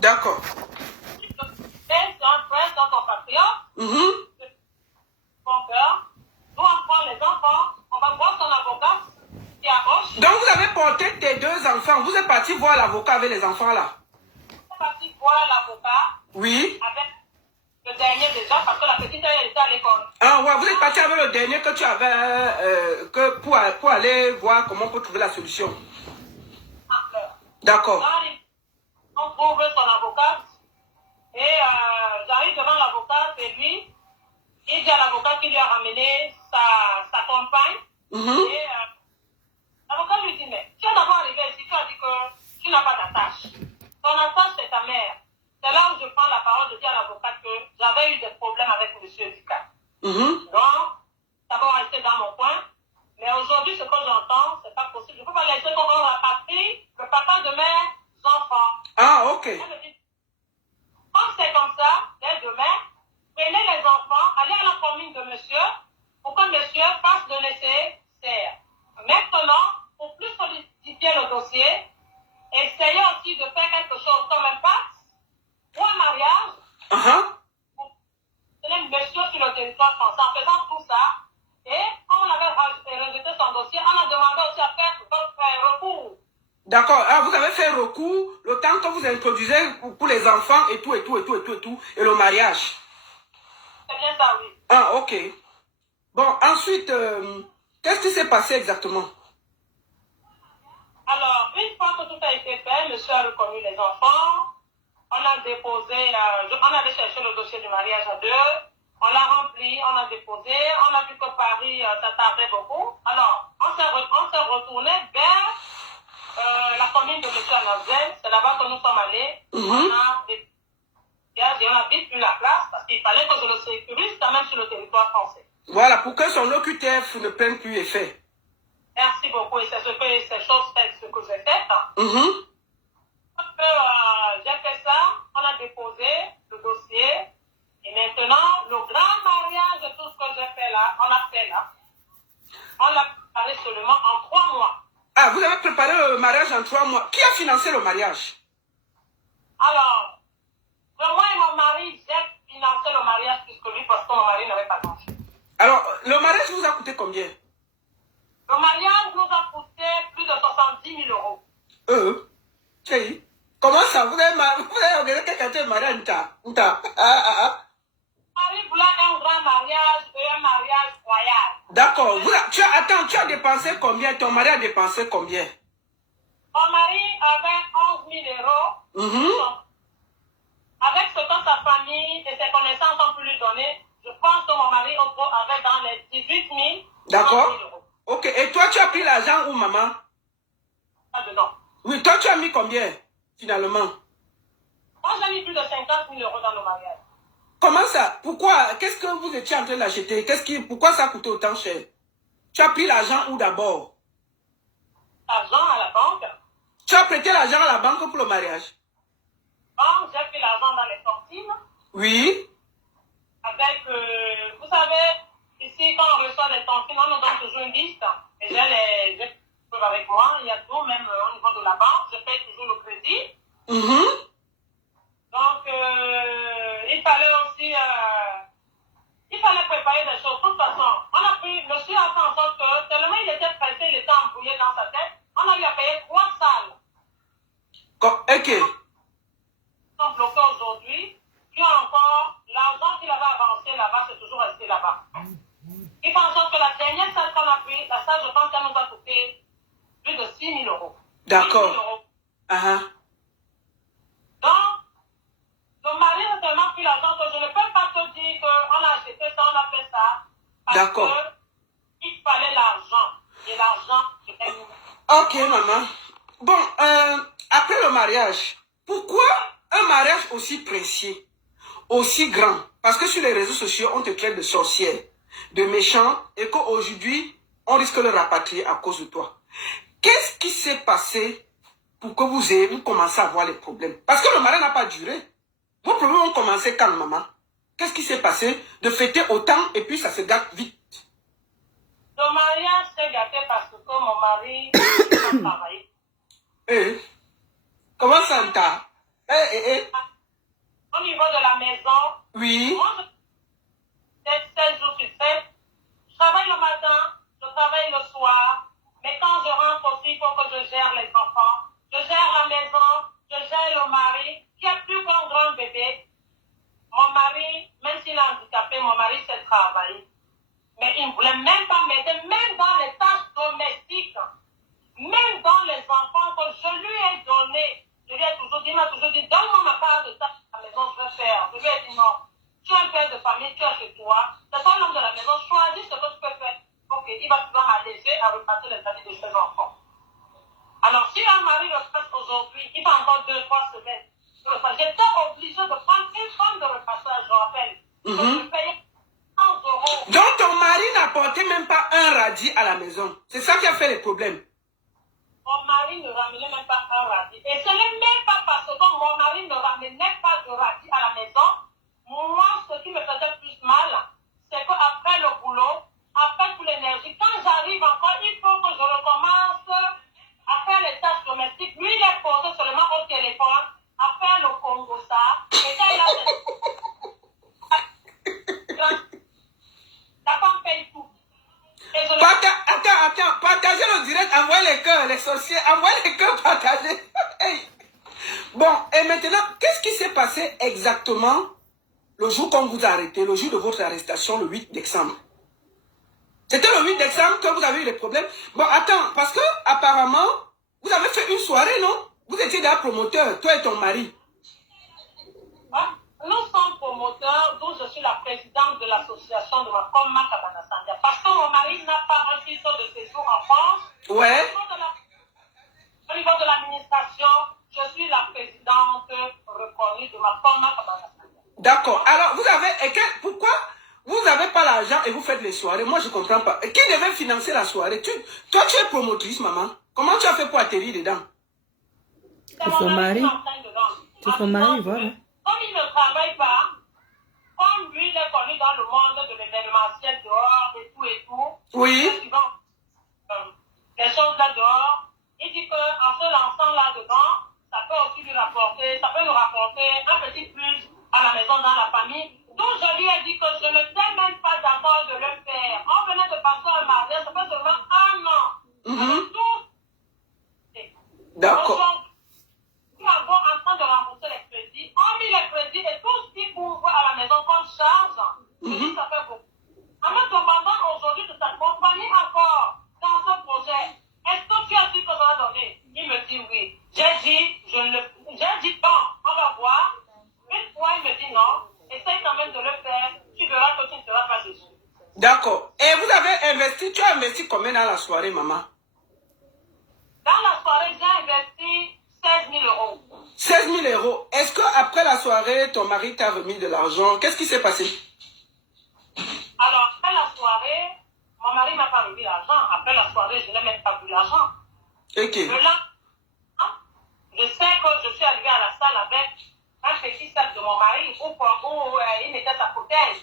D'accord. C'est un compatriote. Mon cœur. Nous, on prend les enfants. On va voir son avocat qui est à gauche. Donc, vous avez porté tes 2 enfants. Vous êtes parti voir l'avocat avec les enfants là. Je suis parti voir l'avocat. Oui. Avec le dernier déjà, parce que la petite, elle était à l'école. Ah ouais, vous êtes parti avec le dernier que tu avais, pour aller voir comment on peut trouver la solution. D'accord. On trouve son avocat. Et j'arrive devant l'avocat, c'est lui. Il dit à l'avocat qu'il lui a ramené sa compagne. Et l'avocat lui dit, mais tu es d'abord arrivé ici, tu as dit que tu n'as pas d'attache. Ton attache, c'est ta mère. C'est là où je prends la parole de dire à l'avocat que j'avais eu des problèmes avec M. Dika. Donc, d'abord rester dans mon coin. Mais aujourd'hui, ce que j'entends, c'est pas possible. Je ne peux pas laisser qu'on rapatrie le papa de mes enfants. Ah, ok. Comme c'est comme ça, dès demain, prenez les enfants, allez à la commune de monsieur, pour que monsieur fasse le nécessaire. Maintenant, pour plus solidifier le dossier, essayez aussi de faire quelque chose comme un pacte ou un mariage pour tenir monsieur sur le territoire français. En faisant tout ça, et comme on avait rejeté son dossier, on a demandé aussi à faire votre recours. D'accord. Ah, vous avez fait recours le temps que vous introduisez pour les enfants et tout, et le mariage. C'est bien ça, oui. Ah, ok. Bon, ensuite, qu'est-ce qui s'est passé exactement? Alors, une fois que tout a été fait, monsieur a reconnu les enfants. On a déposé, on avait cherché le dossier du mariage à 2. On l'a rempli, on a déposé. On a vu que Paris, ça tardait beaucoup. Alors, on s'est retourné vers la commune de monsieur Anazel. C'est là-bas que nous sommes allés. On a et on a vite pris la place parce qu'il fallait que je le sécurise quand même sur le territoire français. Voilà, pour que son OQTF ne prenne plus effet. Merci beaucoup. Et c'est ces choses faites, ce que j'ai fait. J'ai fait ça, on a déposé le dossier. Et maintenant, le grand mariage de tout ce que j'ai fait là, on l'a fait là. On l'a préparé seulement en 3 mois. Ah, vous avez préparé le mariage en 3 mois. Qui a financé le mariage? Alors, moi et mon mari, j'ai financé le mariage plus que lui parce que mon mari n'avait pas d'argent. Alors, le mariage vous a coûté combien? Le mariage nous a coûté plus de 70 000 €. Chérie, comment ça? Vous avez regardé quelqu'un qui est marié à Nta? Marie voulait un grand mariage et un mariage royal. D'accord. Tu as dépensé combien? Ton mari a dépensé combien? Mon mari avait 11 000 €. Avec ce que sa famille et ses connaissances ont pu lui donner, je pense que mon mari avait dans les 18 000. D'accord. Ok. Et toi, tu as pris l'argent où, maman? Pas dedans. Oui, toi, tu as mis combien, finalement? Moi, j'ai mis plus de 50 000 € dans le mariage. Comment ça? Pourquoi? Qu'est-ce que vous étiez en train d'acheter? Pourquoi ça coûtait autant cher? Tu as pris l'argent où d'abord? L'argent à la banque. Tu as prêté l'argent à la banque pour le mariage? Bon, j'ai pris l'argent dans les cantines. Oui. Avec, vous savez, ici, quand on reçoit des cantines, on nous donne toujours une liste. Et j'ai avec moi, il y a tout, même au niveau de la banque, je paye toujours le crédit. Donc, il fallait aussi, il fallait préparer des choses. De toute façon, on a pris, monsieur a fait en sorte que, tellement il était pressé, il était embrouillé dans sa tête, on a eu à payer 3 salles. Ok. Ils sont bloqués aujourd'hui. Puis encore, l'argent qu'il avait avancé là-bas, c'est toujours resté là-bas. Il fait en sorte que la dernière salle qu'on a pris, la salle, je pense qu'elle nous a coûté plus de 6 000 €. D'accord. Donc, le mari a tellement pris l'argent que je ne peux pas te dire qu'on a acheté ça, on a fait ça. Parce qu'il fallait l'argent. Et l'argent, c'était nous. Ok, maman. Bon, après le mariage, pourquoi un mariage aussi précis, aussi grand? Parce que sur les réseaux sociaux, on te traite de sorcière, de méchant, et qu'aujourd'hui, on risque de le rapatrier à cause de toi. Qu'est-ce qui s'est passé pour que vous commencez à avoir les problèmes? Parce que le mariage n'a pas duré. Vos problèmes ont commencé quand, maman? Qu'est-ce qui s'est passé de fêter autant et puis ça se gâte vite? Le mariage s'est gâté parce que mon mari a travaillé. Comment ça t'a? Au niveau de la maison, oui. Moi, je 16 jours sur 7. Je travaille le matin, je travaille le soir. Mais quand je rentre aussi, il faut que je gère les enfants. Je gère la maison, je gère le mari, qui a plus qu'un grand bébé. Mon mari, même s'il est handicapé, mon mari sait travailler. Mais il ne voulait même pas m'aider, même dans les tâches domestiques. Même dans les enfants que je lui ai donné. Je lui ai toujours dit, il m'a toujours dit, donne-moi ma part de tâches à la maison, je vais faire. Je lui ai dit non. Tu es un père de famille, tu es chez toi. C'est toi l'homme de la maison, choisis ce que tu peux faire. Ok, il va pouvoir m'alléger à repasser les années de ses enfants. Alors, si un mari le passe aujourd'hui, il va encore 2-3 semaines. J'étais obligée de prendre une femme de repassage, je rappelle. Je payais 100 euros. Donc ton mari n'apportait même pas un radis à la maison. C'est ça qui a fait les problèmes. Mon mari ne ramenait même pas un radis. Et ce n'est même pas parce que mon mari ne ramenait pas de radis à la maison. Moi, ce qui me faisait plus mal, c'est qu'après le boulot, après toute l'énergie, quand j'arrive encore, il faut que je recommence à faire les tâches domestiques. Lui, il est posé seulement au téléphone, à faire le Congo ça. Et quand il a la femme paye tout. Attends, partagez le direct, envoyez les cœurs, les sorciers, envoyez les cœurs, partagez. Hey. Bon, et maintenant, qu'est-ce qui s'est passé exactement le jour qu'on vous a arrêté, le jour de votre arrestation, le 8 décembre? C'était le 8 décembre que vous avez eu les problèmes. Bon, attends, parce que apparemment, vous avez fait une soirée, non? Vous étiez déjà promoteur, toi et ton mari. Nous sommes promoteurs, d'où je suis la présidente de l'association de ma femme Makabana Sandia. Parce que mon mari n'a pas un titre de séjour en France. Ouais. Au niveau de l'administration, je suis la présidente reconnue de ma femme Makabana Sandia. D'accord. Alors, vous avez... pourquoi vous n'avez pas l'argent et vous faites les soirées? Moi, je ne comprends pas. Et qui devait financer la soirée? Toi, tu es promotrice, maman. Comment tu as fait pour atterrir dedans? C'est son mari. C'est son mari, voilà. Comme il ne travaille pas, comme lui, il est connu dans le monde de l'événementiel dehors et tout. Oui. Les choses là dehors, il dit qu'en se lançant là-dedans, ça peut aussi lui rapporter, ça peut nous rapporter un petit plus à la maison, dans la famille. Donc je lui ai dit que je ne sais même pas d'accord de le faire. On venait de passer un mariage, ça fait seulement 1 an. D'accord. Nous avons en train de rembourser les crédits. On met les crédits et tout ce qui couvre à la maison qu'on charge, je dis ça fait beaucoup. En me demandant aujourd'hui de t'accompagner encore dans ce projet, est-ce que tu as dit que ça va donner? Il me dit oui. J'ai dit bon, on va voir. Une fois, il me dit non. Essaye quand même de le faire. Tu verras que tu ne seras pas déçu. D'accord. Et vous avez investi, tu as investi combien dans la soirée, maman? Dans la soirée, j'ai investi 16 000 euros. 16 000 euros. Est-ce qu'après la soirée, ton mari t'a remis de l'argent? Qu'est-ce qui s'est passé? Alors, après la soirée, mon mari m'a pas remis l'argent. Après la soirée, je n'ai même pas vu l'argent. Ok. Je sais que je suis arrivée à la salle avec un petit sac de mon mari où il mettait sa fauteuil.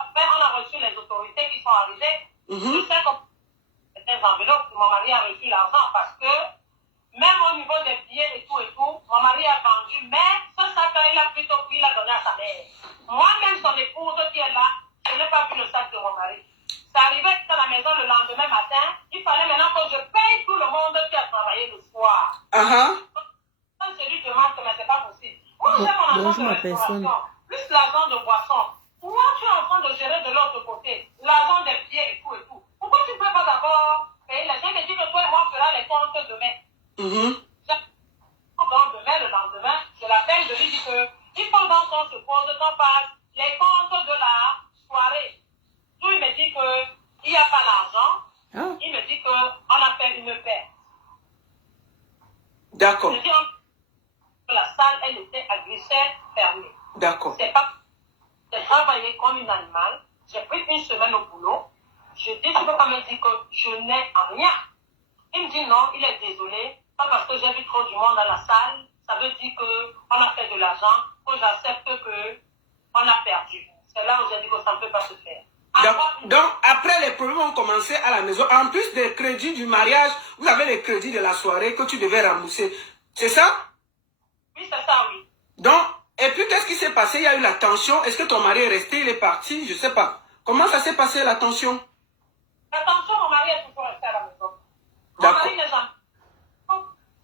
Après, on a reçu les autorités qui sont arrivées. Je sais que c'était enveloppes, mon mari a reçu l'argent parce que même au niveau des billets et tout, mon mari a vendu, mais ce sac il a plutôt pris, il a donné à sa mère. Moi-même, son épouse qui est là, je n'ai pas vu le sac de mon mari. C'est arrivé à la maison le lendemain matin, il fallait maintenant que je paye tout le monde qui a travaillé le soir. Quand je lui demande que mais c'est pas possible. Moi, j'ai mon argent de restauration, plus l'argent de boisson. Moi, tu es en train de gérer de l'autre côté, l'argent des billets et tout. Pourquoi tu ne peux pas d'abord payer les gens? Je dis que toi et moi, on fera les comptes demain. Donc, demain, le lendemain, je l'appelle, je lui dis que il faut donc qu'on se pose, qu'on fasse les comptes de la soirée. Tout il me dit qu'il n'y a pas l'argent. Il me dit qu'on a fait une perte. D'accord. Je dis que la salle, elle était à guichet fermé. D'accord. C'est pas. J'ai travaillé comme une animale. J'ai pris une semaine au boulot. Je dis, tu ne peux pas me dire que je n'ai rien. Il me dit non, il est désolé. Pas parce que j'ai vu trop du monde dans la salle. Ça veut dire qu'on a fait de l'argent, que j'accepte qu'on a perdu. C'est là où j'ai dit que ça ne peut pas se faire. Donc, après les problèmes ont commencé à la maison. En plus des crédits du mariage, vous avez les crédits de la soirée que tu devais rembourser. C'est ça? Oui, c'est ça, oui. Donc, et puis qu'est-ce qui s'est passé? Il y a eu la tension. Est-ce que ton mari est resté? Il est parti? Je ne sais pas. Comment ça s'est passé la tension? La tension, mon mari est toujours resté à la maison. Mon D'accord. mari n'est jamais.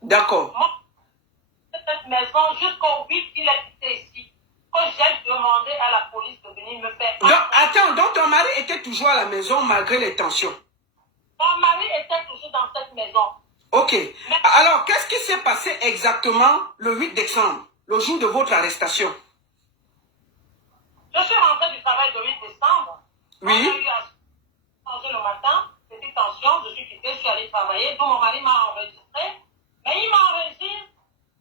D'accord. Moi, cette maison, jusqu'au 8 qu'il est quitté ici, que j'ai demandé à la police de venir me faire. Donc, attends, donc ton mari était toujours à la maison malgré les tensions? Mon mari était toujours dans cette maison. Ok. Alors, qu'est-ce qui s'est passé exactement le 8 décembre, le jour de votre arrestation? Je suis rentrée du travail le 8 décembre. Oui. On a eu à changer le matin, petite tension, je suis quittée, je suis allée travailler, donc mon mari m'a enregistré. Mais il m'enregistre,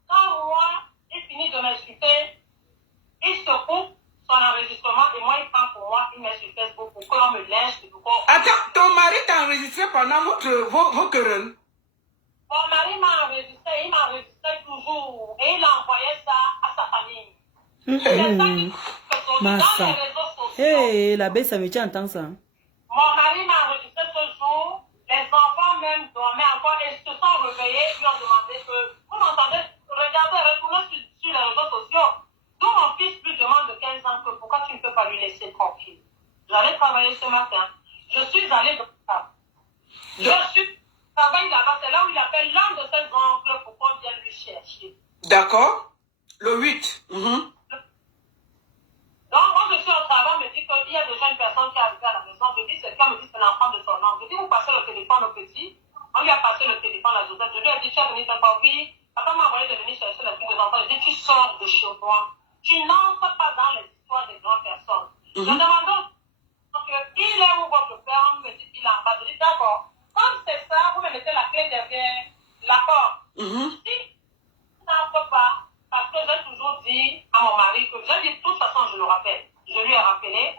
quand moi, il finit de m'insulter, il se coupe son enregistrement et moi, il prend pour moi, il met sur Facebook pour qu'on me lynche. Attends, ton mari t'a enregistré pendant vos querelles? Mon mari m'a enregistré, il m'enregistrait toujours et il envoyait ça à sa famille. C'est ça qui Massa. dans les réseaux sociaux. Hey, la baisse, ça me tient en temps, ça. Mon mari m'a enregistré ce jour. Les enfants même dormaient encore et se sont réveillés. Ils lui ont demandé que, vous m'entendez, regardez, retournez sur les réseaux sociaux. D'où mon fils lui demande de 15 ans que pourquoi tu ne peux pas lui laisser tranquille. J'allais travailler ce matin. Je suis allée dans le travail. Je suis travaillé là-bas. C'est là où il appelle l'un de ses oncles pour qu'on vienne lui chercher. D'accord. Le 8. Donc, moi, je suis au travail, on me dit qu'il y a déjà une personne qui est arrivée à la maison. Je dis, c'est quelqu'un, me dit, c'est l'enfant de son oncle. Je dis, vous passez le téléphone au petit. On lui a passé le téléphone à Joseph. Je lui ai dit, tu es venu faire quoi? Oui. Papa m'a envoyé de venir chercher les trucs des enfants. Je dis, tu sors de chez moi. Tu n'entres pas dans les histoires des grandes personnes. Je demande donc, il est où votre père? On me dit qu'il est en bas. Je dis, d'accord. Comme c'est ça, vous me mettez la clé derrière la porte. Si tu n'entres pas, parce que j'ai toujours dit à mon mari que j'ai dit, de toute façon, je le rappelle. Je lui ai rappelé.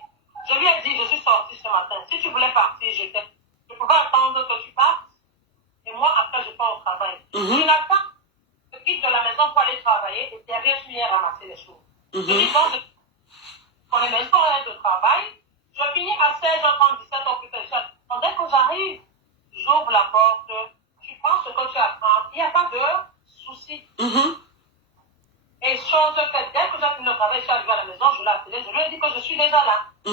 Je lui ai dit, je suis sortie ce matin. Si tu voulais partir, je pouvais attendre que tu partes. Et moi, après, je pars au travail. Je n'attends que je quitte de la maison pour aller travailler et derrière, je viens ramasser les choses. Je dis, donc, on est même pas en de travail. Je finis à 16h30, 17h plus tard. Dès que j'arrive, j'ouvre la porte. Tu prends ce que tu apprends. Il n'y a pas de souci. Et chose que dès que j'ai fini le travail, je suis arrivée à la maison, je l'ai appelé, je lui ai dit que je suis déjà là. Quand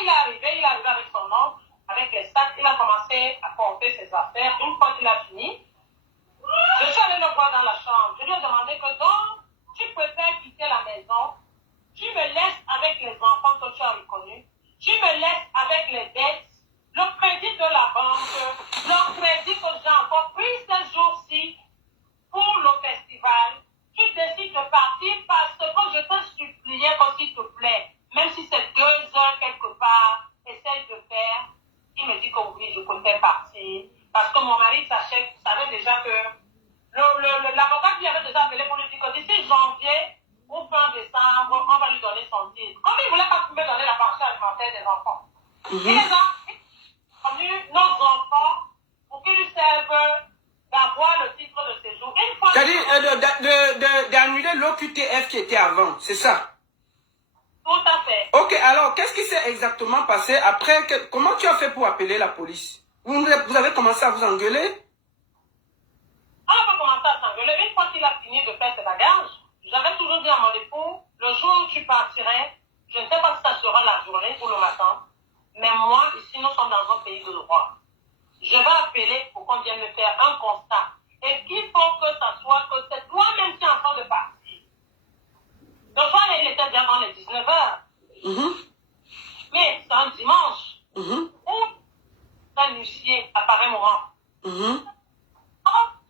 il est arrivé avec son oncle, avec les sacs, il a commencé à porter ses affaires. Une fois qu'il a fini, je suis allée le voir dans la chambre. Je lui ai demandé que donc, tu préfères quitter la maison, tu me laisses avec les enfants que tu as reconnus, tu me laisses avec les dettes, le crédit de la banque, le crédit que j'ai encore pris ces jours-ci pour le festival. Tu décides de partir parce que je te suppliais que s'il te plaît, même si c'est 2 heures quelque part, essaye de faire. Il me dit que oui, je comptais partir. Parce que mon mari savait déjà que l'avocat qui avait déjà appelé pour lui dire que d'ici janvier ou fin décembre, on va lui donner son titre. Comme il ne voulait pas me donner la pension alimentaire des enfants. Il les a connus nos enfants pour qu'ils lui servent d'avoir le titre de séjour. C'est-à-dire d'annuler l'OQTF qui était avant, c'est ça? Tout à fait. Ok, alors, qu'est-ce qui s'est exactement passé après? Comment tu as fait pour appeler la police? Vous avez commencé à vous engueuler? On n'a pas commencé à s'engueuler. Une fois qu'il a fini de faire ses bagages, j'avais toujours dit à mon époux, le jour où tu partirais, je ne sais pas si ça sera la journée ou le matin, mais moi, ici, nous sommes dans un pays de droit. Je vais appeler pour qu'on vienne me faire un constat. Et qu'il faut que ça soit que c'est toi-même qui es en train de partir. Le soir, il était bien dans les 19h. Mais c'est un dimanche où un huissier apparaît un moment.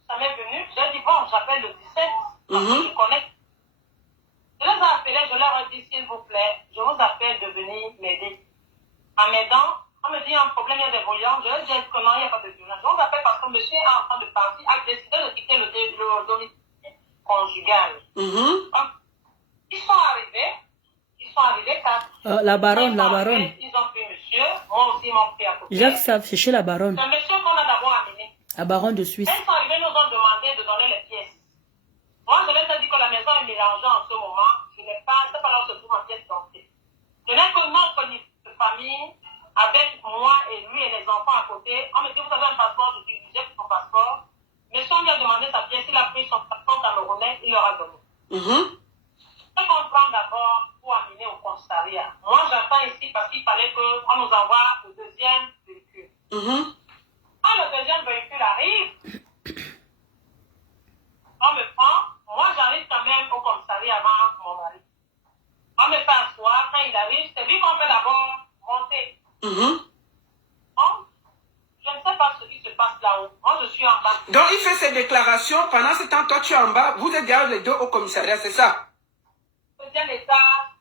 Ça m'est venu, j'ai dit, bon, j'appelle le 17, parce que je connais. Je les ai appelés, je leur ai dit, s'il vous plaît, je vous appelle de venir m'aider. En m'aidant, on me dit, il y a un problème, il y a des violences. Je leur dis que non, il n'y a pas de violence. Je vous appelle parce que monsieur est en train de partir, a décidé de quitter le domicile conjugal. Ils sont arrivés 4. La baronne. Ils ont pris monsieur, moi aussi, ils m'ont pris à côté. Jacques savent, c'est chez la baronne. C'est monsieur qu'on a d'abord amené. La baronne de Suisse. Ils sont arrivés, nous ont demandé de donner les pièces. Moi, je leur ai dit que la maison est mélangée en ce moment. Je n'ai pas, c'est pas là où se trouve ma pièce d'entrée. Je n'ai que notre livre de famille avec moi et lui et les enfants à côté. On me dit, vous avez un passeport? Je dis, j'ai pris mon passeport. Monsieur, on lui a demandé sa pièce. Il a pris son passeport camerounais. Il il leur a donné. Je comprends d'abord pour amener au commissariat. Moi, j'attends ici parce qu'il fallait qu'on nous envoie le deuxième véhicule. Quand le deuxième véhicule arrive, on me prend. Moi, j'arrive quand même au commissariat avant mon mari. On me fait asseoir. Quand il arrive, c'est lui qu'on fait d'abord monter. Donc, je ne sais pas ce qui se passe là-haut. Moi, je suis en bas. Donc, il fait ses déclarations. Pendant ce temps, toi, tu es en bas. Vous êtes derrière les deux au commissariat, c'est ça? Deuxième étage,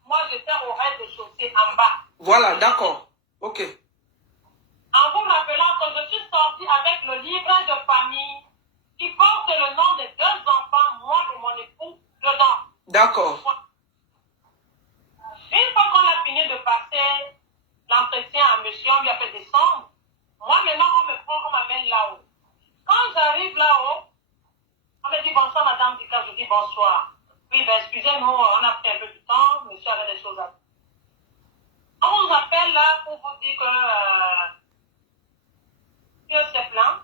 moi, j'étais au rez-de-chaussée en bas. Voilà, d'accord. Ok. En vous rappelant que je suis sortie avec le livret de famille qui porte le nom des deux enfants, moi et mon époux, dedans. D'accord. Une fois qu'on a fini de passer l'entretien à monsieur, on lui a fait descendre. Moi, maintenant, on me prend, on m'amène là-haut. Quand j'arrive là-haut, on me dit bonsoir, madame Dika, je dis bonsoir. Oui, ben excusez-nous, on a pris un peu de temps, monsieur avait des choses à dire. On vous appelle là pour vous dire que c'est plein.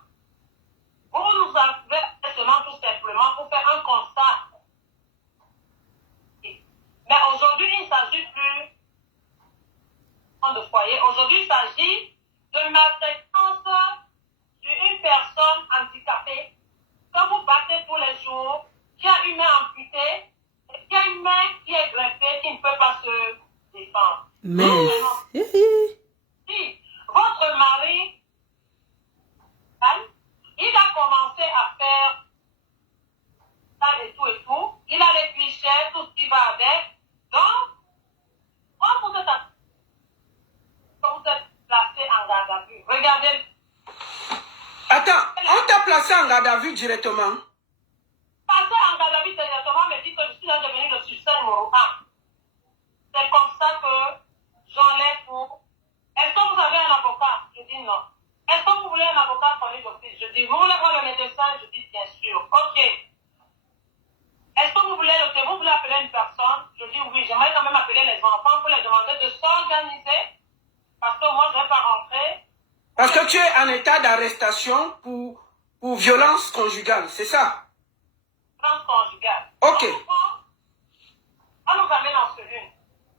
Vous nous avez seulement tout simplement pour faire un constat. Mais aujourd'hui, il ne s'agit plus de foyer. Aujourd'hui, il s'agit de maltraitance sur une personne handicapée que vous battez tous les jours, qui a une main amputée, et qui a une main qui est greffée, qui ne peut pas se défendre. Mais... Si votre mari, il a commencé à faire ça et tout, il a les clichés, tout ce qui va avec. Donc, quand vous êtes placé en garde à vue, regardez. Attends, on t'a placé en garde à vue directement? Passer en garde à vue directement me dit que je suis là devenu le suspect numéro 1. C'est comme ça que j'enlève pour. Est-ce que vous avez un avocat? Je dis non. Est-ce que vous voulez un avocat pour les d'office? Je dis, vous voulez voir le médecin? Je dis, bien sûr. Ok. Est-ce que vous voulez appeler une personne? Je dis oui, j'aimerais quand même appeler les enfants pour les demander de s'organiser. Parce que moi, je ne vais pas rentrer. Parce que tu es en état d'arrestation pour violence conjugale, c'est ça? Violence conjugale. Ok. On nous amène en cellule.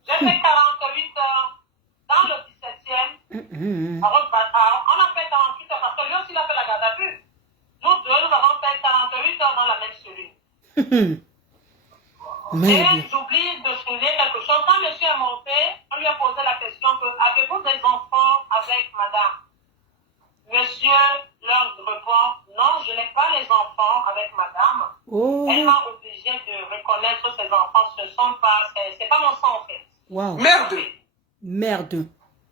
J'ai fait 48 heures dans le 17e. On a fait 48 heures parce que lui aussi, il a fait la garde à vue. Nous deux, nous avons fait 48 heures dans la même cellule. Et j'oublie de souligner quelque chose. Quand monsieur est monté, on lui a posé la question que avez-vous des enfants avec madame? Monsieur leur répond non, je n'ai pas les enfants avec madame. Elle m'a obligé de reconnaître que ces enfants ce ne sont pas, c'est pas mon sang en fait. Wow. Merde. Merde.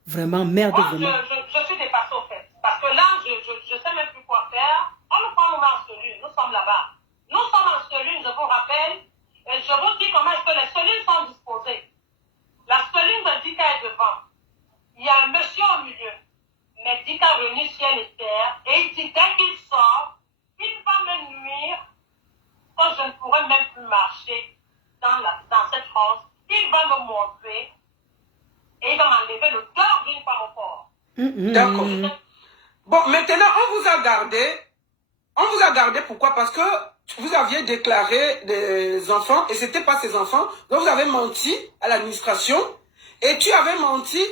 Vraiment, merde. Moi, vraiment. je suis dépassée au fait. Parce que là, je sais même plus quoi faire. On nous prend nous en cellule, nous sommes là-bas. Nous sommes en cellule, je vous rappelle. Et je vous dis comment est-ce que les cellules sont disposées. La cellule de Dika est devant. Il y a un monsieur au milieu. Mais Dika renie ciel et terre. Et il dit dès qu'il sort, il va me nuire. Quand je ne pourrai même plus marcher dans cette France. Il va me montrer. Et il va m'enlever le cœur d'une femme au corps. D'accord. Bon, maintenant, on vous a gardé. On vous a gardé pourquoi? Parce que vous aviez déclaré des enfants et c'était pas ces enfants. Donc vous avez menti à l'administration et tu avais menti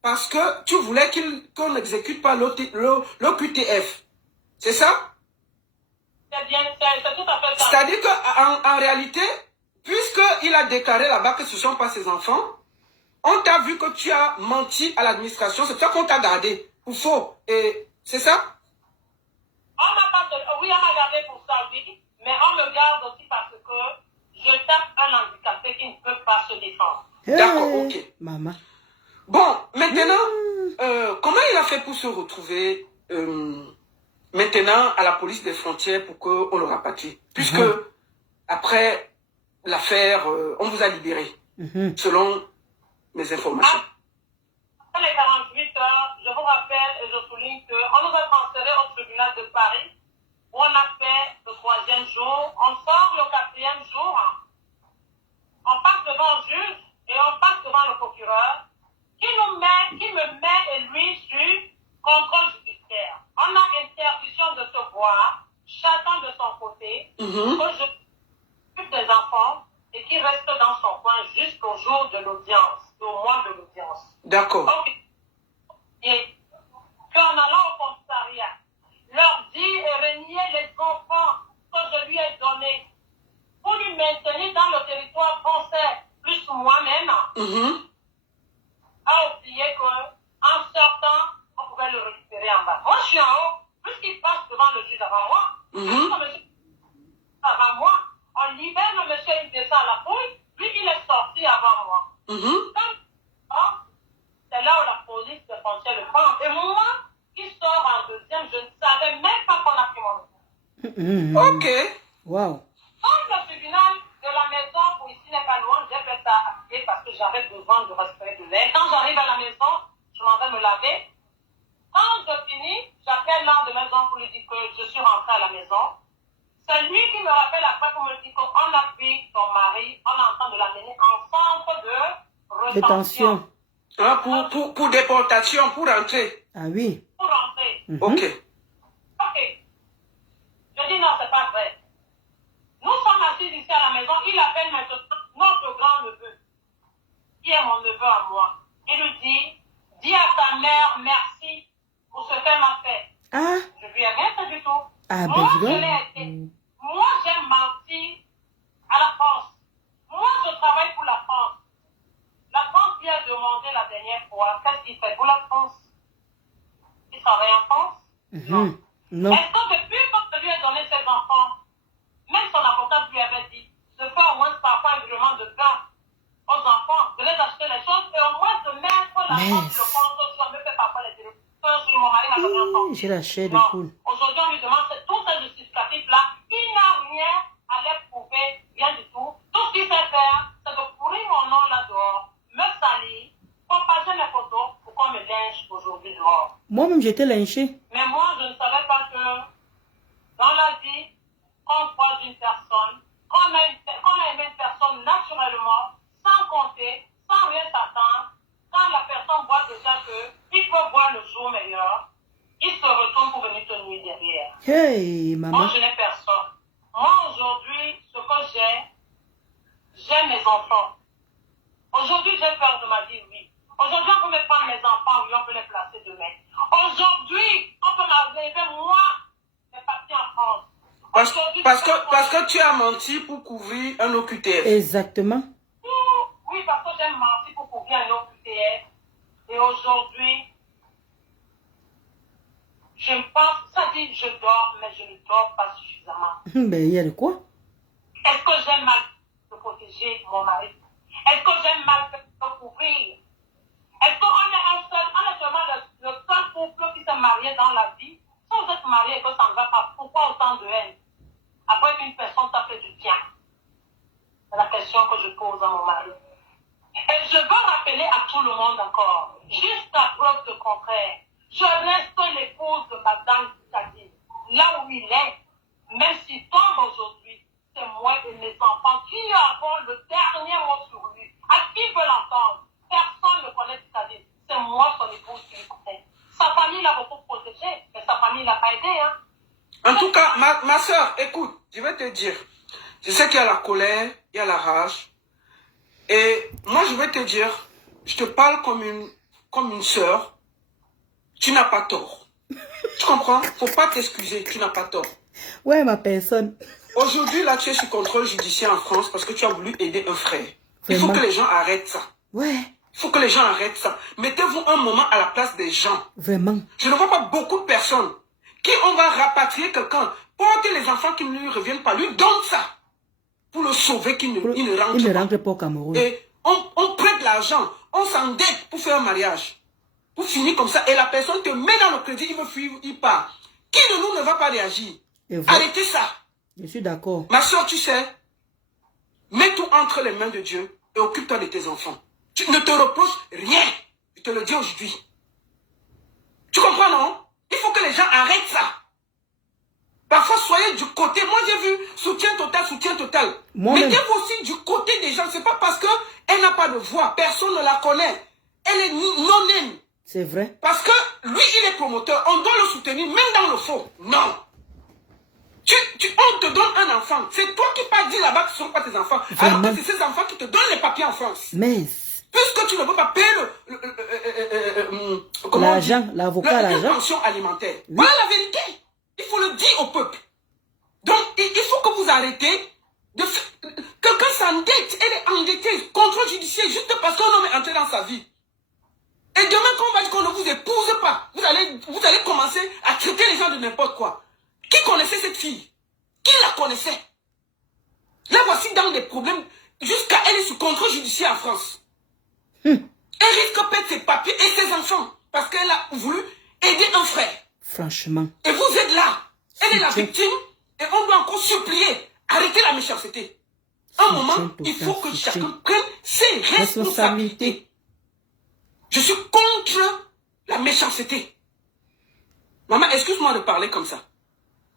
parce que tu voulais qu'on n'exécute pas l'OQTF. C'est ça? C'est bien, c'est tout à fait ça. C'est-à-dire qu'en réalité, puisqu'il a déclaré là-bas que ce ne sont pas ses enfants, on t'a vu que tu as menti à l'administration, c'est ça qu'on t'a gardé pour faux. Et c'est ça? Oui, on m'a gardé pour ça, oui. Mais on me garde aussi parce que je tape un handicapé qui ne peut pas se défendre. D'accord, ok. Maman. Bon, maintenant, comment il a fait pour se retrouver maintenant à la police des frontières pour qu'on le rapatrie? Puisque après l'affaire, on vous a libéré, selon mes informations. Après les 48 heures, je vous rappelle et je souligne qu'on nous a transféré au tribunal de Paris où on a fait le 3e jour. On sort le 4e jour. On passe devant le juge et on passe devant le procureur qui me met et lui sur contrôle judiciaire. On a interdiction de se voir, chacun de son côté, que je m'occupe des jusqu'au jour de l'audience, au mois de l'audience. D'accord. Ok. Et qu'en allant au commissariat, leur dire et renier les enfants que je lui ai donnés pour lui maintenir dans le territoire français, plus moi-même, a oublié qu'en sortant, on pouvait le récupérer en bas. Moi, je suis en haut, puisqu'il passe devant le juge avant moi, le monsieur avant moi, on libère le monsieur, il descend à la fouille, lui, il est sorti avant moi. C'est là où la police de frontière le prend. Et moi, qui sort en deuxième, je ne savais même pas qu'on a pris mon nom. Ok. Wow. Comme le tribunal de la maison, pour ici n'est pas loin, j'ai fait ça parce que j'avais besoin de respirer de l'air. Quand j'arrive à la maison, je m'en vais me laver. Quand je finis, j'appelle l'un de mes oncles pour lui dire que je suis rentrée à la maison. C'est lui qui me rappelle après pour me dire qu'on a pris ton mari, on est en train de l'amener en centre de rétention. Ah, pour déportation, pour rentrer. Ah oui. Pour rentrer. Ok. Ok. Je dis non, c'est pas vrai. Nous sommes assis ici à la maison, il appelle maintenant notre grand-neveu, qui est mon neveu à moi. Il lui dit, dis à ta mère merci pour ce qu'elle m'a fait. Ah. Je lui ai rien fait du tout. Ah, ben, moi, je l'ai été. Moi, j'ai menti à la France. Moi, je travaille pour la France. La France lui a demandé la dernière fois, qu'est-ce qu'il fait pour la France? Il travaille en France? Non. Non. Est-ce que depuis quand je lui ai donné ses enfants, même son avocat lui avait dit de faire au moins parfois un virement de gain aux enfants, de les acheter les choses et au moins de mettre la compte sur le compte, je me fais parfois les téléphones sur mon mari m'a donné un compte. J'ai la chair de poule. Aujourd'hui, on lui demande tous ces justificatifs-là. Il n'a rien à les prouver, rien du tout. Tout ce qu'il sait faire, c'est de pourrir mon nom là dehors, me salir, partager mes photos pour qu'on me lynche aujourd'hui dehors. Moi-même, j'étais lynchée. Mais moi, je ne savais pas que dans la vie, quand on croise une personne, quand on a aimé une personne naturellement, sans compter, sans rien s'attendre, quand la personne voit déjà qu'il peut voir le jour meilleur, il se retourne pour venir te nuire derrière. Hey, maman. Moi, je n'ai personne. Moi, aujourd'hui, ce que j'ai mes enfants. Aujourd'hui, j'ai peur de ma vie, oui. Aujourd'hui, on peut me prendre mes enfants, oui, on peut les placer demain. Aujourd'hui, on peut m'arriver, moi, les papiers en France. Parce que tu as menti pour couvrir un OQTF. Exactement. Oui, parce que j'ai menti pour couvrir un OQTF. Et aujourd'hui, je pense, ça dit je dors, mais je ne dors pas suffisamment. Ben, il y a de quoi? Est-ce que j'ai mal de protéger mon mari? Est-ce que j'ai mal de couvrir? Est-ce qu'on est seulement le seul couple qui s'est marié dans la vie? Si vous êtes marié et que ça ne va pas, pourquoi autant de haine? Après qu'une personne t'a fait du bien. C'est la question que je pose à mon mari. Et je veux rappeler à tout le monde encore, jusqu'à preuve de contraire, je reste l'épouse de Madame Kadine, là où il est, même s'il tombe aujourd'hui, c'est moi et mes enfants qui avons le dernier mot sur lui. À qui veut l'entendre? Personne ne connaît Kadine, c'est moi son épouse qui le connaît. Sa famille l'a beaucoup protégé, mais sa famille l'a pas aidé. Hein. En tout cas, ma soeur, écoute, je vais te dire, je sais qu'il y a la colère, il y a la rage, et moi je vais te dire, je te parle comme une soeur, tu n'as pas tort. Tu comprends? Faut pas t'excuser, tu n'as pas tort. Ouais, ma personne. Aujourd'hui, là, tu es sous contrôle judiciaire en France parce que tu as voulu aider un frère. Il faut que les gens arrêtent ça. Ouais. Il faut que les gens arrêtent ça. Mettez-vous un moment à la place des gens. Vraiment. Je ne vois pas beaucoup de personnes qui on va rapatrier quelqu'un pour que les enfants qui ne lui reviennent pas, lui donnent ça. Pour le sauver, qu'il ne rentre pas au Cameroun. Et on prête l'argent, on s'endette pour faire un mariage. Pour finir comme ça, et la personne te met dans le crédit, il veut fuir, il part. Qui de nous ne va pas réagir? Arrêtez ça. Je suis d'accord. Ma soeur, tu sais, mets tout entre les mains de Dieu et occupe-toi de tes enfants. Tu ne te reproches rien. Je te le dis aujourd'hui. Tu comprends, non? Il faut que les gens arrêtent ça. Parfois, soyez du côté. Moi, j'ai vu soutien total, soutien total. Mettez-vous aussi du côté des gens. C'est pas parce qu'elle n'a pas de voix. Personne ne la connaît. Elle est non-aime. C'est vrai. Parce que lui, il est promoteur. On doit le soutenir, même dans le faux. Non. On te donne un enfant. C'est toi qui pas dit là-bas que ce ne sont pas tes enfants. Vraiment? Alors que c'est ces enfants qui te donnent les papiers en France. Mince. Puisque tu ne peux pas payer l'argent, l'avocat, la l'argent. pension alimentaire. Oui. Voilà la vérité. Il faut le dire au peuple. Donc, il faut que vous arrêtez de faire... Quelqu'un s'endette, elle est endettée, contrôle judiciaire, juste parce qu'un homme est entré dans sa vie. Et demain, quand on va dire qu'on ne vous épouse pas, vous allez commencer à traiter les gens de n'importe quoi. Qui connaissait cette fille? Qui la connaissait? Là, voici dans des problèmes, jusqu'à elle est sous contrôle judiciaire en France. Elle risque de perdre ses papiers et ses enfants, parce qu'elle a voulu aider un frère. Franchement. Et vous êtes là. Elle est la victime, et on doit encore supplier. Arrêtez la méchanceté. Un moment, il faut que chacun prenne ses responsabilités. Je suis contre la méchanceté. Maman, excuse-moi de parler comme ça.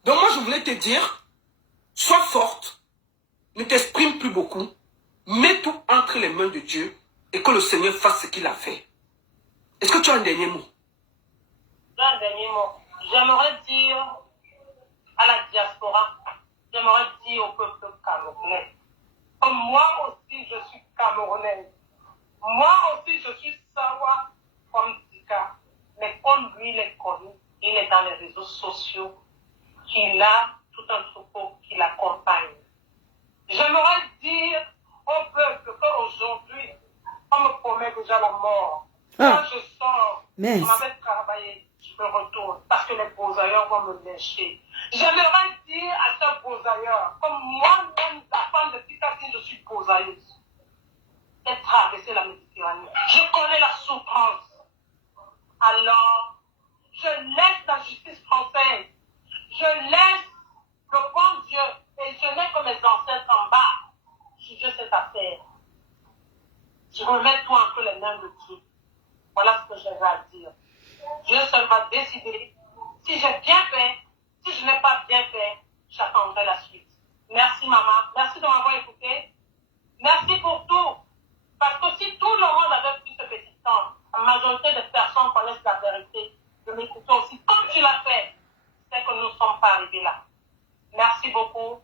Donc moi, je voulais te dire, sois forte, ne t'exprime plus beaucoup, mets tout entre les mains de Dieu et que le Seigneur fasse ce qu'il a fait. Est-ce que tu as un dernier mot? J'ai un dernier mot. J'aimerais dire à la diaspora, j'aimerais dire au peuple camerounais, comme moi aussi je suis camerounaise, moi aussi je suis Sawa comme Tika, mais comme lui il est connu, il est dans les réseaux sociaux, qu'il a tout un troupeau qui l'accompagne. J'aimerais dire au peuple qu'aujourd'hui, on me promet déjà la mort. Quand je sors, on m'avait travaillé, je me retourne parce que les beaux-ailleurs vont me lyncher. J'aimerais dire à ce beaux-ailleurs, comme moi-même, la femme de Tika, je suis beaux-ailleuse, et traverser la Méditerranée. Je connais la souffrance. Alors, je laisse la justice française. Je laisse le bon Dieu et je n'ai que mes ancêtres en bas juger cette affaire. Je remets tout entre les mains de Dieu. Voilà ce que j'avais à dire. Dieu seul va décider si j'ai bien fait, si je n'ai pas bien fait, j'attendrai la suite. Merci maman, merci de m'avoir écouté. Merci pour tout. Parce que si tout le monde avait pris ce petit temps, la majorité des personnes connaissent la vérité, de m'écouter aussi comme tu l'as fait, c'est que nous ne sommes pas arrivés là. Merci beaucoup,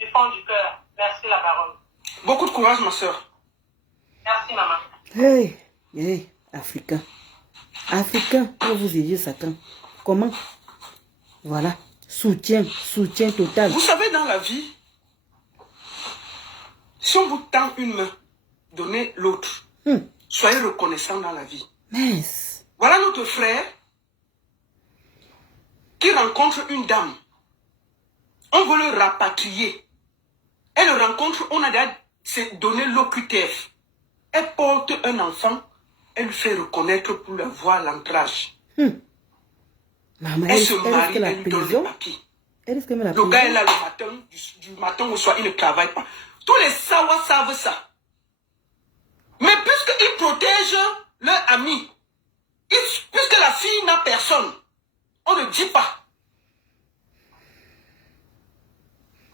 du fond du cœur. Merci la baronne. Beaucoup de courage, ma soeur. Merci, maman. Hey, Africain. Africain, pour vous aider, Satan. Comment? Voilà. Soutien total. Vous savez, dans la vie, si on vous tend une main, donnez l'autre. Soyez reconnaissant dans la vie. Mince. Voilà notre frère qui rencontre une dame. On veut le rapatrier. Elle le rencontre, on a déjà donné l'OQTF. Elle porte un enfant, elle lui fait reconnaître pour la voir l'ancrage. Maman, Elle se marie, elle lui donne les papiers. Le gars est là le matin, du matin au soir, il ne travaille pas. Tous les Sawa savent ça. Mais puisqu'ils protègent leur ami, puisque la fille n'a personne, on ne dit pas.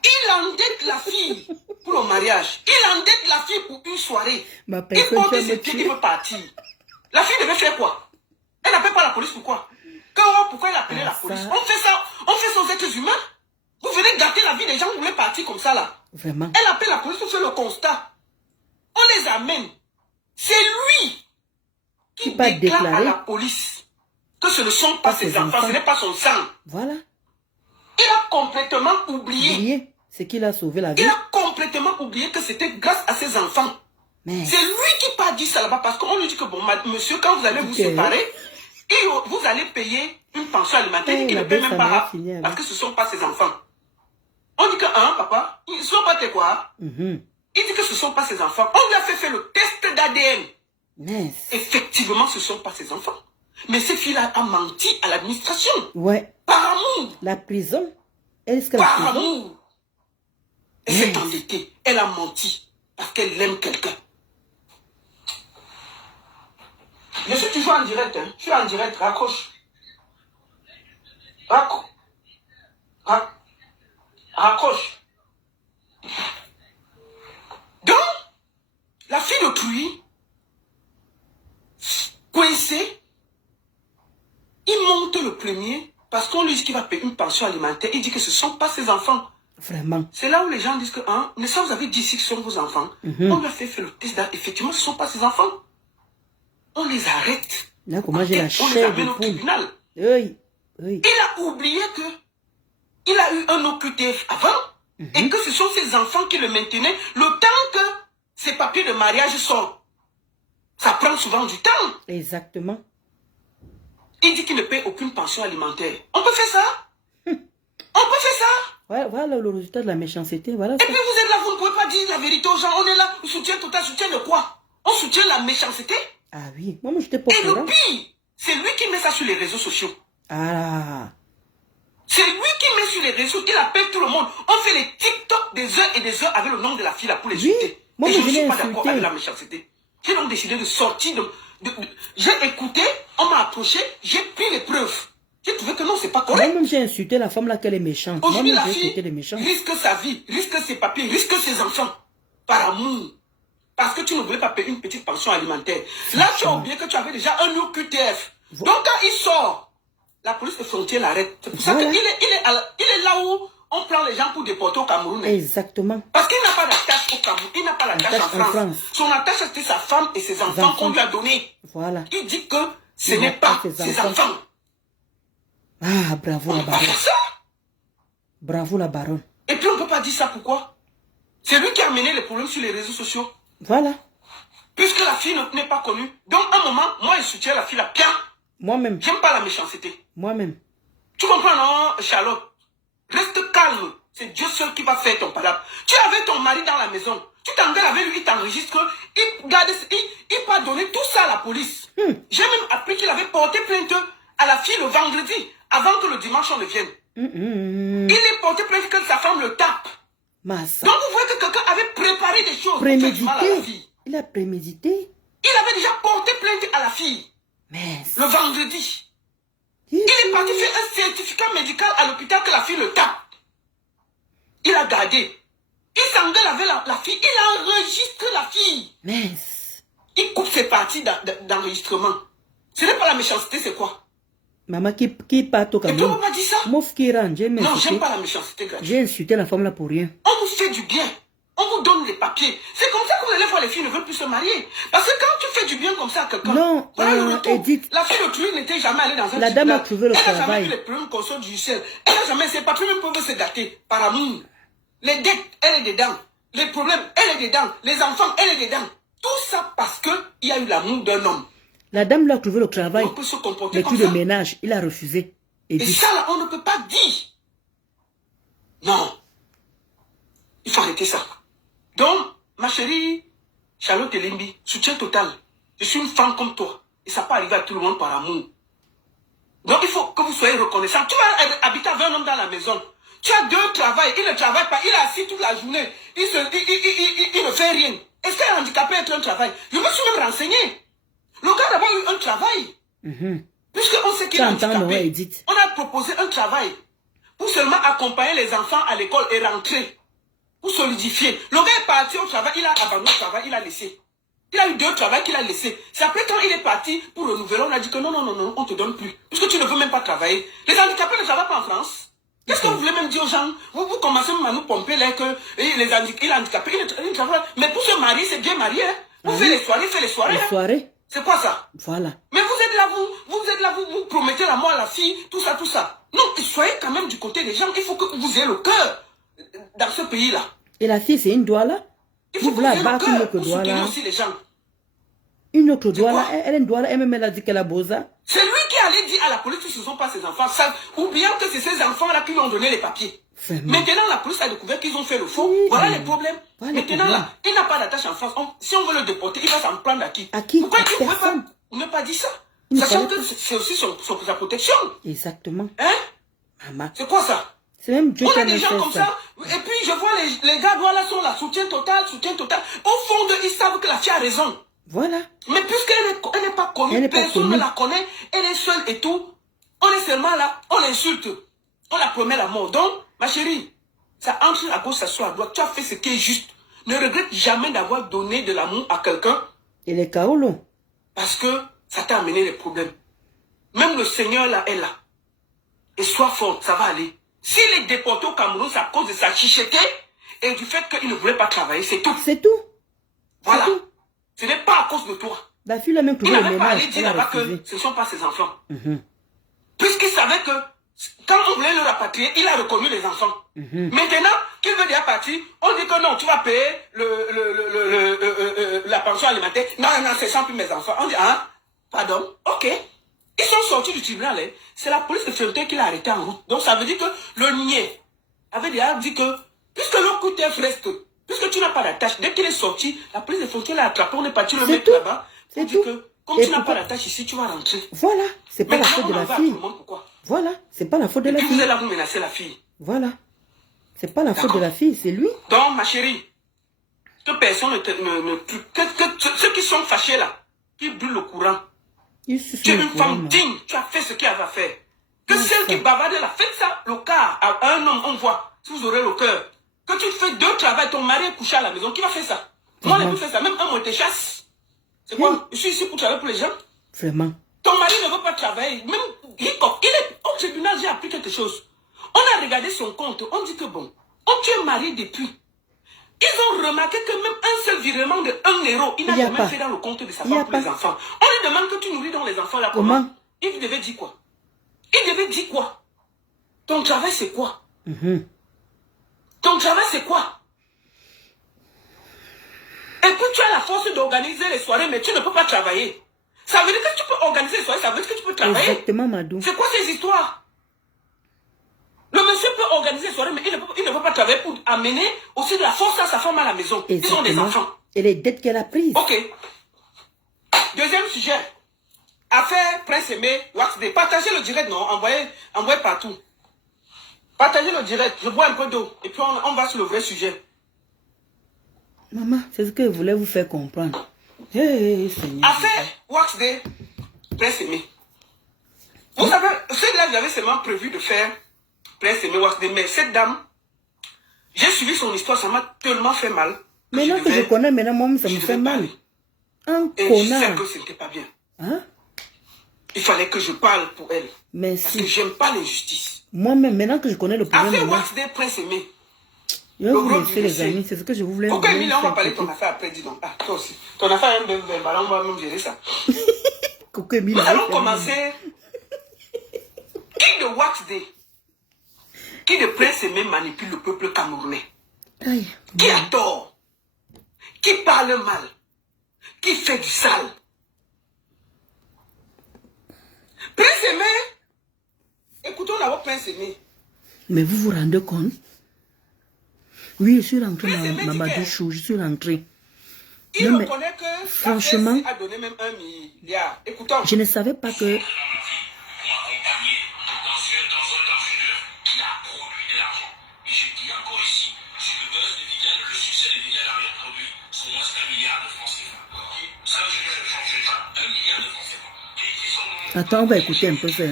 Il endette la fille pour le mariage. Il endette la fille pour une soirée. Il porte ses pieds, il veut partir. La fille devait faire quoi? Elle n'appelle pas la police, pourquoi? Pourquoi elle appelait la police? On fait ça aux êtres humains. Vous venez gâter la vie des gens, vous voulez partir comme ça là. Vraiment. Elle appelle la police pour faire le constat. On les amène. C'est lui qui déclare à la police que ce ne sont pas ses enfants, ce n'est pas son sang. Voilà. Il a complètement oublié. C'est qu'il a sauvé la vie. Il a complètement oublié que c'était grâce à ses enfants. C'est lui qui n'a pas dit ça là-bas parce qu'on lui dit que bon, monsieur, quand vous allez vous séparer, et vous allez payer une pension alimentaire qu'il ne paye même pas parce que ce ne sont pas ses enfants. On dit que, papa, ils ne sont pas tes quoi? Il dit que ce ne sont pas ses enfants. On lui a fait faire le test d'ADN. Effectivement, ce ne sont pas ses enfants. Mais cette fille-là a menti à l'administration. Ouais. Par amour. La prison. Est-ce que par amour. Elle s'est endettée. Elle a menti parce qu'elle aime quelqu'un. Je suis toujours en direct. Je suis en direct. Raccroche. Raccroche. Donc, la fille d'autrui, coincée, il monte le premier parce qu'on lui dit qu'il va payer une pension alimentaire, il dit que ce ne sont pas ses enfants. Vraiment. C'est là où les gens disent que, hein, mais ça vous avez dit ici que ce sont vos enfants. On lui a fait le test, effectivement, ce ne sont pas ses enfants. On les arrête. Là, comment j'ai la On les chair amène de au poule. tribunal. Oui, oui. Il a oublié que il a eu un OQTF avant et que ce sont ses enfants qui le maintenaient le temps que ses papiers de mariage sortent. Ça prend souvent du temps. Exactement. Il dit qu'il ne paie aucune pension alimentaire. On peut faire ça? On peut faire ça? Ouais, voilà le résultat de la méchanceté. Voilà Et ça. puis vous êtes là, vous ne pouvez pas dire la vérité aux gens. On est là, on soutient total, soutien de quoi? On soutient la méchanceté. Ah oui, moi je t'ai pas Et le pire, c'est lui qui met ça sur les réseaux sociaux. Ah. C'est lui qui met sur les réseaux, il appelle tout le monde. On fait les TikTok des heures et des heures avec le nom de la fille là pour les insulter. Moi, et je je ne suis l'ai pas d'accord insulté. avec la méchanceté. J'ai donc décidé de sortir J'ai écouté, on m'a approché, j'ai pris les preuves. J'ai trouvé que non, c'est pas correct. Moi-même, j'ai insulté la femme là qu'elle est méchante. Aujourd'hui, Moi-même, la j'ai fille insulté les méchants. risque sa vie, risque ses papiers, risque ses enfants. Par amour. Parce que tu ne voulais pas payer une petite pension alimentaire. Là, tu as oublié que tu avais déjà un OQTF. Donc, quand il sort, la police de frontière l'arrête. C'est pour ça qu'il est là où on prend les gens pour déporter au Cameroun. Exactement. Parce qu'il n'a pas d'attache au Cameroun. Il n'a pas d'attache en France. Son attache, c'était sa femme et ses enfants qu'on lui a donnés. Voilà. Il dit que ce n'est pas ses enfants. Ah, bravo la On va faire baronne. ça. Bravo la baronne. Et puis on ne peut pas dire ça, pourquoi? C'est lui qui a amené les problèmes sur les réseaux sociaux. Voilà. Puisque la fille n'est pas connue. Donc, à un moment, moi, je soutiens la fille là. Bien. Moi-même. J'aime pas la méchanceté. Moi-même. Tu comprends, non, Charlotte? Reste calme. C'est Dieu seul qui va faire ton palabre. Tu avais ton mari dans la maison. Tu t'engueules avec lui, il t'enregistre. Il va donner tout ça à la police. J'ai même appris qu'il avait porté plainte à la fille le vendredi, avant que le dimanche on ne vienne. Il est porté plainte que sa femme le tape. Massa. Donc vous voyez que quelqu'un avait préparé des choses pour faire du mal à la fille. Il a prémédité. Il avait déjà porté plainte à la fille. Mais... Le vendredi. Il est parti faire un certificat médical à l'hôpital que la fille le tape. Il a gardé. Il s'engueule avec la fille. Il enregistre la fille. Mais... Il coupe ses parties d'enregistrement. Ce n'est pas la méchanceté, c'est quoi? Maman qui part au Et puis on Cameroun. ne peut pas dire ça. Moi, qui range, Non, j'aime pas la méchanceté gratuite. j'ai insulté la femme là pour rien. On vous fait du bien. On vous donne les papiers. C'est comme ça que vous allez voir les filles ne veulent plus se marier. Parce que quand tu fais du bien comme ça à quelqu'un, Non, voilà le retour. Edith, la fille de Toulouse n'était jamais allée dans un la dame a tribunal. trouvé le Elle n'a jamais travail. eu les problèmes qu'on sort du ciel. Elle n'a jamais, ses papiers même peuvent se gâter par amour. Les dettes, elle est dedans. Les problèmes, elle est dedans. Les enfants, elle est dedans. Tout ça parce qu'il y a eu l'amour d'un homme. La dame lui a trouvé le travail. On peut se comporter Mais comme tout ça. le ménage, il a refusé. Et Edith. ça, là, on ne peut pas dire. Non. Il faut arrêter ça. Donc, ma chérie Charlotte Elimbi, soutien total. Je suis une femme comme toi. Et ça peut arriver à tout le monde par amour. Donc, il faut que vous soyez reconnaissants. Tu vas habiter avec un homme dans la maison. Tu as deux travails. Il ne travaille pas. Il est assis toute la journée. Il ne fait rien. Est-ce qu'un handicapé est un travail? Je me suis même renseigné. Le gars d'abord eu un travail. Puisqu'on sait qu'il est handicapé. On a proposé un travail pour seulement accompagner les enfants à l'école et rentrer. Pour solidifier. Le gars est parti au travail, il a abandonné le travail, il a laissé. Il a eu deux travails qu'il a laissé. C'est après quand il est parti pour renouveler, on a dit que non, on ne te donne plus. Puisque tu ne veux même pas travailler. Les handicapés ne travaillent pas en France. Qu'est-ce que vous voulez même dire aux gens? Vous commencez même à nous pomper là que il est handicapé, il ne travaille pas. Mais pour se marier, c'est bien marié. Hein? Vous faites les soirées, Les soirées. C'est quoi ça? Voilà. Mais vous êtes là, vous promettez la mort à la fille, tout ça, tout ça. Non, soyez quand même du côté des gens. Il faut que vous ayez le cœur dans ce pays-là. Et la fille, c'est une Douala. Il faut que vous ayez le cœur pour soutenir aussi les gens. Une autre Douala, elle est une Douala, elle-même, elle a dit qu'elle a Boza. C'est lui qui allait dire à la police que ce ne sont pas ses enfants, oubliant que c'est ces enfants-là qui lui ont donné les papiers. Vraiment. Maintenant, la police a découvert qu'ils ont fait le faux. Oui, voilà les problèmes. Voilà les Maintenant, problèmes. là, il n'a pas d'attache en France. Si on veut le déporter, il va s'en prendre à qui? À qui? Pourquoi À il ne pouvait pas personne. ne pas dire ça? Il ne Sachant fallait que c'est aussi sa protection. Exactement. Hein? Maman. C'est quoi ça? C'est même Dieu qui On a a des gens fait comme ça. Et puis je vois les gars là sont là, soutien total, soutien total. Au fond d'eux, ils savent que la fille a raison. Voilà. Mais puisqu'elle n'est pas connue, Elle n'est pas personne connue. ne la connaît, elle est seule et tout. On est seulement là, on l'insulte. On la promet la mort. Donc, ma chérie, ça entre à gauche, ça soit à droite. Tu as fait ce qui est juste. Ne regrette jamais d'avoir donné de l'amour à quelqu'un Et les Kaolo. parce que ça t'a amené des problèmes. Même le Seigneur là est là. et sois forte, ça va aller. S'il est déporté au Cameroun, c'est à cause de sa chicheté et du fait qu'il ne voulait pas travailler, c'est tout. C'est tout. Voilà. Ce n'est pas à cause de toi. La fille l'a même trouvé il le n'avait pas ménage. allé dire là-bas que ce ne sont pas ses enfants. Mhm. Puisqu'il savait que quand on voulait le rapatrier, il a reconnu les enfants. Maintenant qu'il veut déjà partir, on dit que non, tu vas payer la pension alimentaire. Non, non, ce ne sont plus mes enfants. On dit, ah, pardon, ok. Ils sont sortis du tribunal. Hein. C'est la police de frontière qui l'a arrêté en route. Donc ça veut dire que le niais avait déjà dit que, puisque le coup est fresque, puisque tu n'as pas d'attache, dès qu'il est sorti, la police de frontière l'a attrapé, on est parti le mettre là-bas. On dit que, comme tu n'as pas d'attache ici, tu vas rentrer. Voilà, c'est pas la faute de la fille. Pourquoi? Voilà, c'est pas la faute de la fille. fille. Vous êtes là pour menacer la fille. Voilà. C'est pas la faute de la fille, c'est lui. Donc, ma chérie, que personne ceux qui sont fâchés là, qui brûlent le courant, tu es une femme digne, tu as fait ce qu'il y avait à faire. Que celle qui bavarde là, faites ça, le cas à un homme, on voit, si vous aurez le cœur. Que tu fais 2 travaux, ton mari est couché à la maison, qui va faire ça? Moi, je peux faire ça, même un mot te chasse. C'est quoi? Je suis ici pour travailler pour les gens. Vraiment. Ton mari ne veut pas travailler. Même il est au tribunal, j'ai appris quelque chose. On a regardé son compte, on dit que bon, tu es marié depuis. Ils ont remarqué que même un seul virement de 1 euro, il n'a jamais fait dans le compte de sa femme pour les enfants. On lui demande que tu nourris dans les enfants là comment? Il devait dire quoi? Il devait dire quoi? Ton travail c'est quoi? Ton travail c'est quoi? Et puis tu as la force d'organiser les soirées, mais tu ne peux pas travailler. Ça veut dire que tu peux organiser les soirées, ça veut dire que tu peux travailler. Exactement, Madou. C'est quoi ces histoires? Le monsieur peut organiser les soirées, mais il ne peut pas travailler pour amener aussi de la force à sa femme à la maison. Exactement. Ils ont des enfants. Et les dettes qu'elle a prises. Ok. Deuxième sujet. Affaire Prince Aimé, Waxday. Partagez le direct, non? Envoyez partout. Partagez le direct. Je bois un peu d'eau. Et puis on va sur le vrai sujet. Maman, c'est ce que je voulais vous faire comprendre. Hey, Seigneur. Affaire Waxday, Prince Aimé. Vous savez, celle-là, j'avais seulement prévu de faire Prince Aimé Waxday. Mais cette dame, j'ai suivi son histoire, ça m'a tellement fait mal. Maintenant que je connais, maintenant, moi, ça me fait mal. Un et connard. je sais que ce n'était pas bien. Hein? Il fallait que je parle pour elle. Merci. Parce que j'aime pas l'injustice. Moi-même, maintenant que je connais le problème. Affaire Waxday, Prince Aimé. Je vais vous laisser, les amis. C'est ce que je voulais vous dire. Ok, Mila, on va faire parler de ton affaire après, dis donc. Ah, toi aussi. Ton affaire est un peu verbal, on va même gérer ça. Nous allons commencer. Qui de Waxday, qui de Prince Aimé manipule le peuple camerounais? Aïe. Qui a tort? Qui parle mal? Qui fait du sale? Prince Aimé, écoutons d'abord Prince Aimé. Mais vous vous rendez compte? Oui, je suis rentrée, Mamadou Chou, je suis rentrée. Il reconnaît que franchement, a donné même 1 milliard. Écoutons. Je ne savais pas que... Attends, on va écouter un peu ça.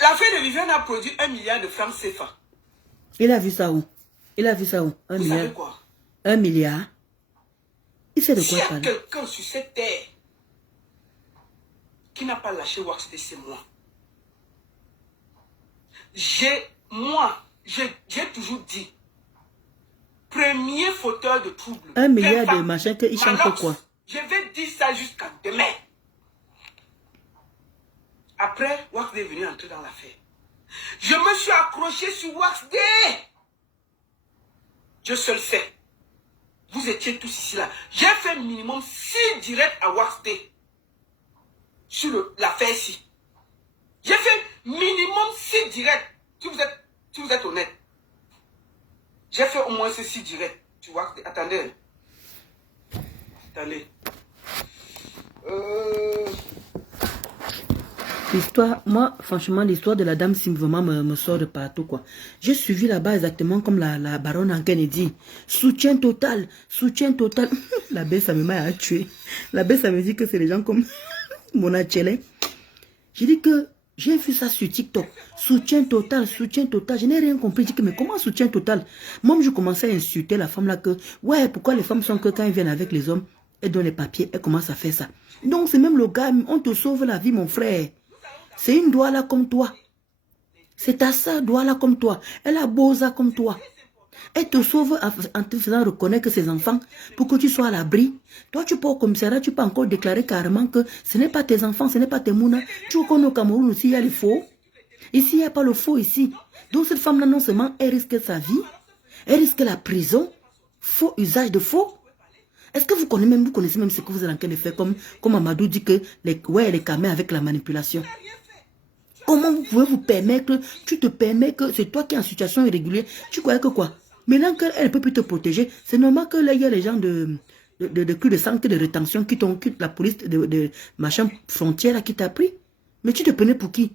L'affaire de Viviane a produit 1 milliard de francs CFA. Il a vu ça où? Il a vu ça où? 1 milliard. Savez quoi? 1 milliard? Il sait de quoi il parler. y a quelqu'un sur cette terre qui n'a pas lâché Waxday, c'est moi. J'ai toujours dit, premier fauteur de troubles. 1 milliard de machin qu'il chante quoi? Je vais dire ça jusqu'à demain. Après, Waxday est venu entrer dans l'affaire. Je me suis accroché sur Waxday. Je seul sais. Vous étiez tous ici là. J'ai fait minimum 6 directs à Waxday. Sur l'affaire ici. J'ai fait minimum 6 directs. Si vous êtes honnête. J'ai fait au moins ces 6 directs. Tu vois, attendez. Attendez. L'histoire, moi, franchement, l'histoire de la dame Sim vraiment me sort de partout, quoi. J'ai suivi là-bas exactement comme la baronne en Kennedy. Soutien total, soutien total. La baisse, ça me m'a tué. La baisse, ça me dit que c'est les gens comme Mona Tchele. J'ai dit que J'ai vu ça sur TikTok. Soutien total, soutien total. Je n'ai rien compris. Je dis que, mais comment soutien total? Moi, je commençais à insulter la femme là que, ouais, pourquoi les femmes sont que quand elles viennent avec les hommes, elles donnent les papiers, elles commencent à faire ça. Donc, c'est même le gars, on te sauve la vie, mon frère. C'est une Douala comme toi. C'est ta soeur Douala comme toi. Elle a Boza comme toi. Elle te sauve en te faisant reconnaître ses enfants pour que tu sois à l'abri. Toi, tu peux au commissariat, tu peux encore déclarer carrément que ce n'est pas tes enfants, ce n'est pas tes mounas. Tu connais au Cameroun aussi, il y a les faux. Ici, il n'y a pas le faux ici. Donc, cette femme-là, non seulement, elle risque sa vie, elle risque la prison, faux usage de faux. Est-ce que vous connaissez même ce que vous êtes en train de faire, comme Amadou dit que les camés avec la manipulation. Comment vous pouvez vous permettre, tu te permets que c'est toi qui es en situation irrégulière, tu crois que quoi? Maintenant qu'elle ne peut plus te protéger, c'est normal que là, il y a les gens de cul de sang, de rétention, qui la police de machin frontière qui t'a pris. Mais tu te prenais pour qui?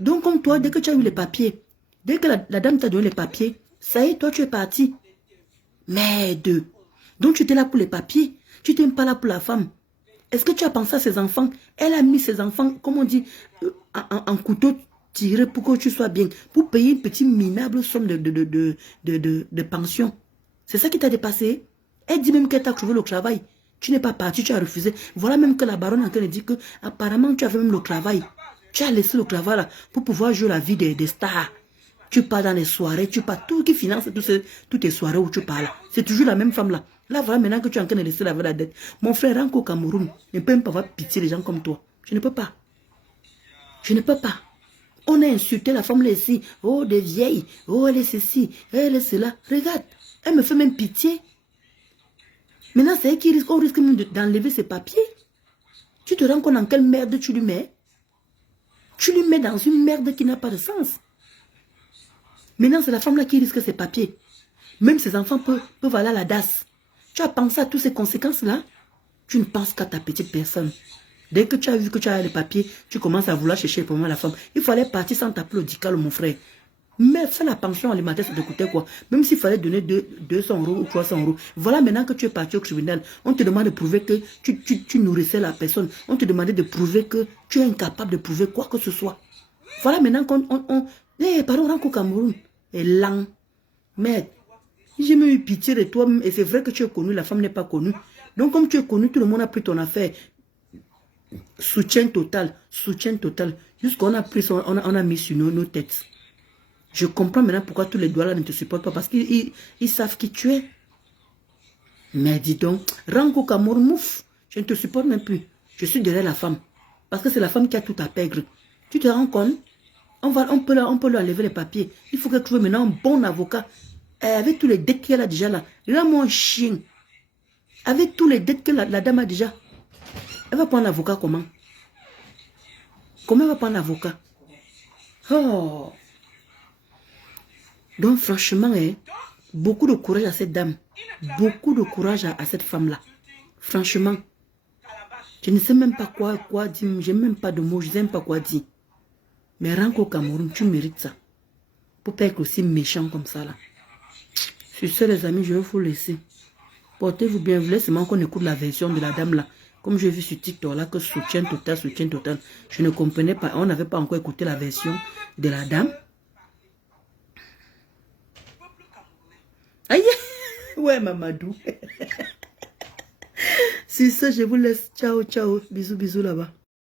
Donc comme toi, dès que tu as eu les papiers, dès que la dame t'a donné les papiers, ça y est, toi tu es parti. Merde. Donc tu étais là pour les papiers, tu n'étais pas là pour la femme. Est-ce que tu as pensé à ses enfants? Elle a mis ses enfants, comme on dit, en couteau tiré pour que tu sois bien. Pour payer une petite minable somme de pension. C'est ça qui t'a dépassé? Elle dit même qu'elle t'a trouvé le travail. Tu n'es pas parti, tu as refusé. Voilà même que la baronne en train de dire que apparemment tu avais même le travail. Tu as laissé le travail là pour pouvoir jouer la vie des stars. Tu pars dans les soirées, tu pars, tout qui finance toutes tes soirées où tu parles. C'est toujours la même femme là. Là, voilà, maintenant que tu es en train de laisser la dette. Mon frère, rentre au Cameroun. Je ne peux même pas avoir pitié les gens comme toi. Je ne peux pas. Je ne peux pas. On a insulté la femme là ici. Oh, des vieilles. Oh, elle est ceci. Elle est cela. Regarde. Elle me fait même pitié. Maintenant, c'est elle qui risque. On risque même d'enlever ses papiers. Tu te rends compte dans quelle merde tu lui mets? Tu lui mets dans une merde qui n'a pas de sens. Maintenant, c'est la femme là qui risque ses papiers. Même ses enfants peuvent aller à la DAS. Tu as pensé à toutes ces conséquences-là? Tu ne penses qu'à ta petite personne. Dès que tu as vu que tu as les papiers, tu commences à vouloir chercher pour moi la femme. Il fallait partir sans t'appeler au dical, mon frère. Mais fais la pension alimentaire, ça te coûtait quoi? Même s'il fallait donner 200 € ou 300 €. Voilà maintenant que tu es parti au tribunal. On te demande de prouver que tu nourrissais la personne. On te demandait de prouver que tu es incapable de prouver quoi que ce soit. Voilà maintenant qu'on... pardon, rentre au Cameroun. Et lent. Mais... j'ai même eu pitié de toi, et c'est vrai que tu es connu, la femme n'est pas connue. Donc comme tu es connu, tout le monde a pris ton affaire. Soutien total, soutien total. Jusqu'on a pris, on a mis sur nos têtes. Je comprends maintenant pourquoi tous les doigts là ne te supportent pas, parce qu'ils savent qui tu es. Mais dis donc, Rango Cameroun, mouf, je ne te supporte même plus. Je suis derrière la femme, parce que c'est la femme qui a tout à perdre. Tu te rends compte? On peut lui enlever les papiers. Il faut qu'elle trouve maintenant un bon avocat. Avec tous les dettes qu'elle a déjà là. Là, mon chien. Avec tous les dettes que la dame a déjà. Elle va prendre l'avocat comment? Comment elle va prendre l'avocat? Oh. Donc franchement, beaucoup de courage à cette dame. Beaucoup de courage à cette femme-là. Franchement. Je ne sais même pas quoi dire. Je n'ai même pas de mots. Je ne sais même pas quoi dire. Mais rentre au Cameroun, tu mérites ça. Pour pas être aussi méchant comme ça là. Sur ce les amis, je vais vous laisser. Portez-vous bien. Vous laissez qu'on écoute la version de la dame là. Comme j'ai vu sur TikTok là que soutien total, soutien total. Je ne comprenais pas. On n'avait pas encore écouté la version de la dame. Aïe. Ouais Mamadou. Sur ce, je vous laisse. Ciao, ciao. Bisous, bisous là-bas.